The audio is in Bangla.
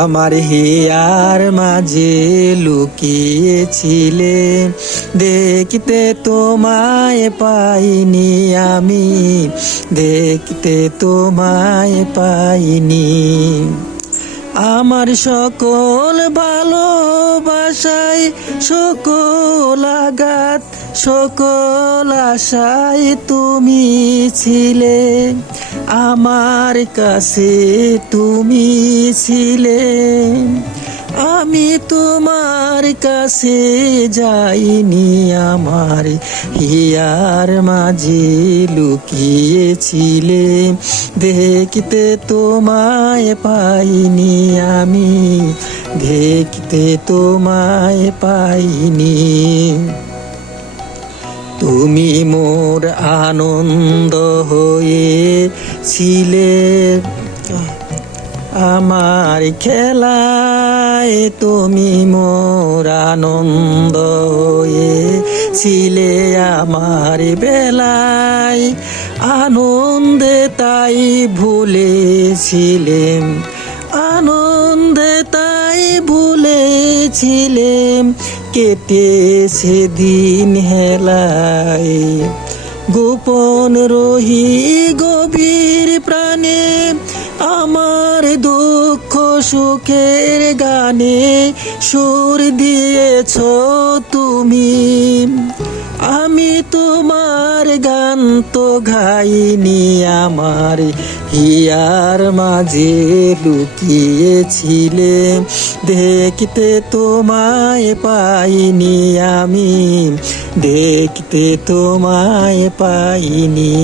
আমার হিয়ার মাঝে লুকিয়েছিলে, দেখতে তোমায় পাইনি আমি, দেখতে তোমায় পাইনি। আমার সকল ভালোবাসায়, সকল আঘাত, সকল আশায় তুমি ছিলে, আমার কাছে তুমি ছিলে। আমি তোমার কাছে যাইনি, আমার হিয়ার মাঝে লুকিয়েছিলে, দেখতে তোমায় পাইনি আমি, দেখতে তোমায় পাইনি। তুমি মোর আনন্দ হয়েছিলে, আমার খেলায় তুমি মোর আনন্দ হয়েছিলে, আমার বেলায় আনন্দে তাই ভুলেছিলেম, আনন্দে তাই ভুলেছিলেম। কেটেছে দিন হেলায়, গোপন রহি গভীর প্রাণে, আমার দুঃখ সুখের গানে সুর দিয়েছ তুমি। আমি তোমার গান তো গাইনি, আমার হিয়ার মাঝে লুকিয়েছিলে, দেখতে তোমায় পাইনি আমি, দেখতে তোমায় পাইনি।